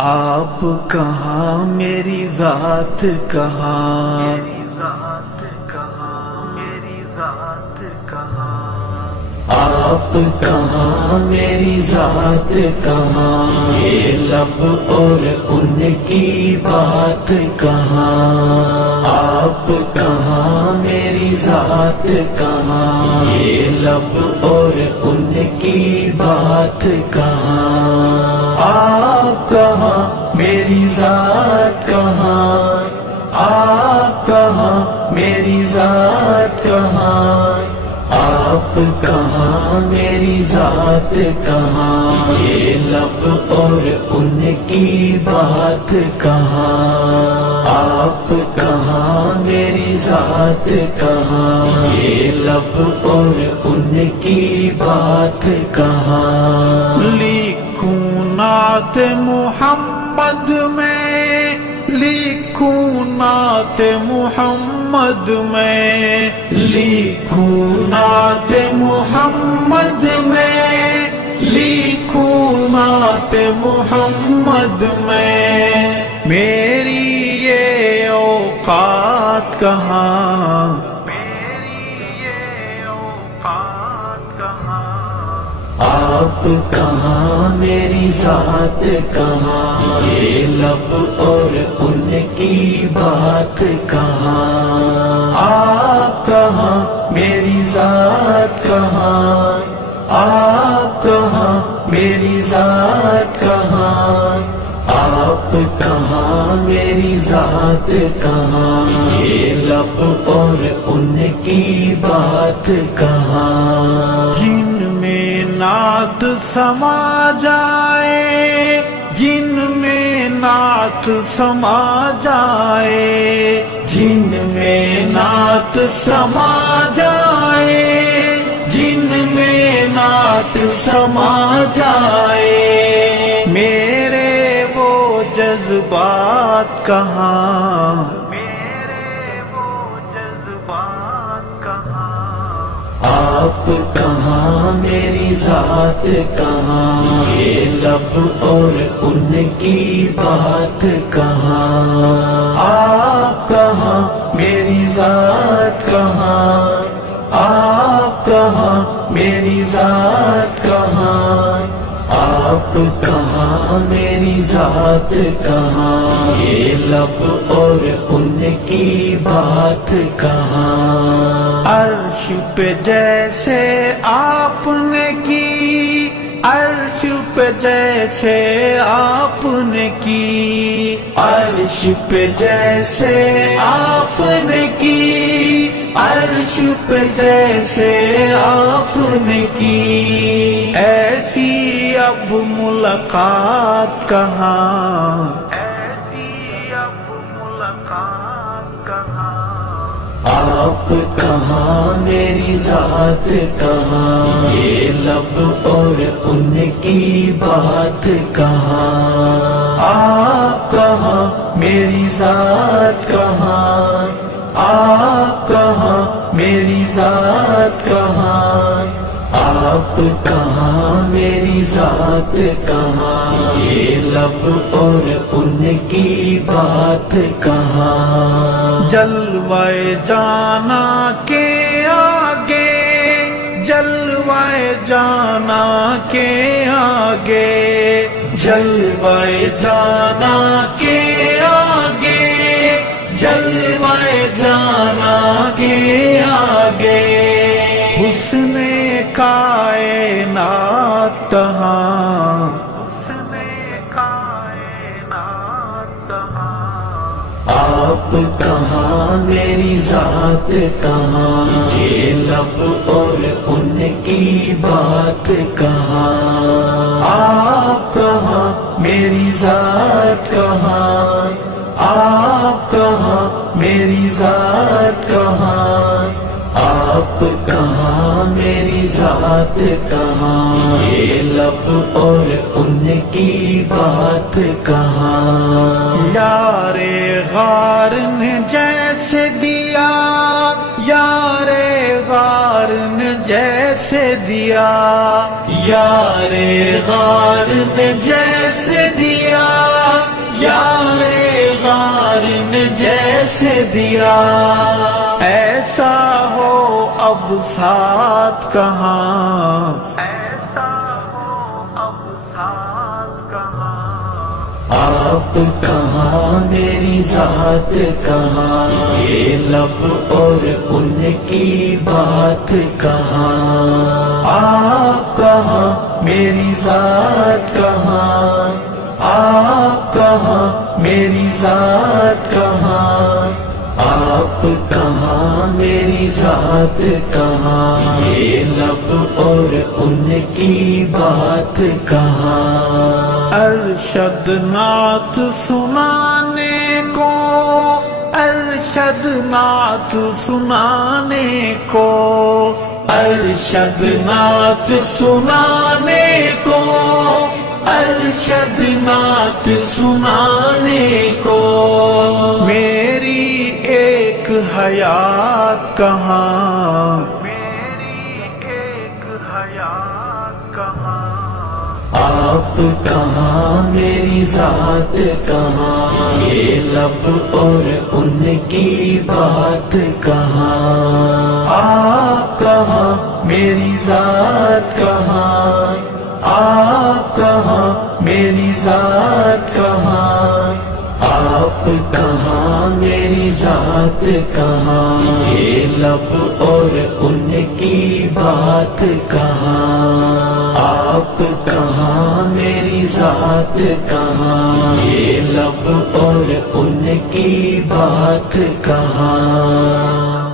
آپ کہاں میری ذات کہاں، آپ کہاں میری ذات کہاں، یہ لب اور ان کی بات کہاں، آپ کہاں میری ذات کہاں، یہ لب اور ان کی بات کہاں، آپ کہاں میری ذات کہاں، آپ کہاں میری ذات کہاں، آپ کہاں میری ذات کہاں، یہ لب اور ان کی بات کہاں، آپ کہاں میری ذات کہاں، یہ لب اور ان کی بات کہاں۔ لکھوں نعت محمد میں، لکھوں نعت محمد میں، لکھوں نعت محمد میں، لکھوں نعت محمد میں، میری یہ اوقات کہاں، میری یہ اوقات کہاں، آپ کہاں میری ذات کہاں، یہ لب اور ان کی بات کہاں، آپ کہاں میری ذات کہاں، آپ کہاں میری ذات کہاں، آپ کہاں میری ذات کہاں، یہ لب اور ان کی بات کہاں۔ جن میں نعت سما جائے، جن میں نعت سما جائے، جن میں نعت سما جائے، جن میں نعت سما جائے، میرے وہ جذبات کہاں، میرے وہ جذبات کہاں، آپ کہاں میری ذات کہاں، یہ لب اور ان کی بات کہاں، آپ کہاں میری ذات کہاں، آپ کہاں میری ذات کہاں، آپ کہاں میری ذات کہاں، یہ لب اور ان کی بات کہاں۔ عرش پہ جیسے آپ نے کی، عرش پہ جیسے آپ نے کی، عرش پہ جیسے آپ نے کی، عرش پہ جیسے آپ نے کی، ایسی اب ملاقات کہاں، ایسی اب ملاقات کہاں، آپ کہاں میری ذات کہاں، یہ لب اور ان کی بات کہاں، آپ کہاں میری ذات کہاں، آپ کہاں میری ذات کہاں، آپ کہاں میری ذات کہاں، یہ لب اور ان کی بات کہاں۔ جلوہ جانا کے آگے، جلوہ جانا کے آگے، جلوہ جانا کے آگے، جلوہ جانا کے آگے، حسن کائنات کہاں، حسن کائنات کہاں، آپ کہاں میری ذات کہاں، یہ لب اور ان کی بات کہاں، آپ کہاں میری ذات کہاں، آپ کہاں میری ذات کہاں، آپ کہاں میری ذات کہاں، یہ لب اور ان کی بات کہاں۔ یار غار نے جیسے دیا، یار غار نے جیسے دیا، یار غار نے جیسے دیا، کیسے دیا، ایسا ہو اب ساتھ کہاں، ایسا ہو اب ساتھ کہاں، آپ کہاں میری ذات کہاں، یہ لب اور ان کی بات کہاں، آپ کہاں میری ذات کہاں، آپ کہاں میری ذات کہاں، آپ کہاں میری ذات کہاں، یہ لب اور ان کی بات کہاں، ارشد نعت سنانے کو، ارشد نعت سنانے کو، ارشد نعت سنانے کو، ارشد نعت سنانے کو، میری ایک حیات کہاں، میری ایک حیات کہاں، آپ کہاں میری ذات کہاں، یہ لب اور ان کی بات کہاں، آپ کہاں میری ذات کہاں، آپ کہاں میری ذات کہاں، آپ کہاں میری ذات کہاں، یہ لب اور ان کی بات کہاں، آپ کہاں میری ذات کہاں، یہ لب اور ان کی بات کہاں۔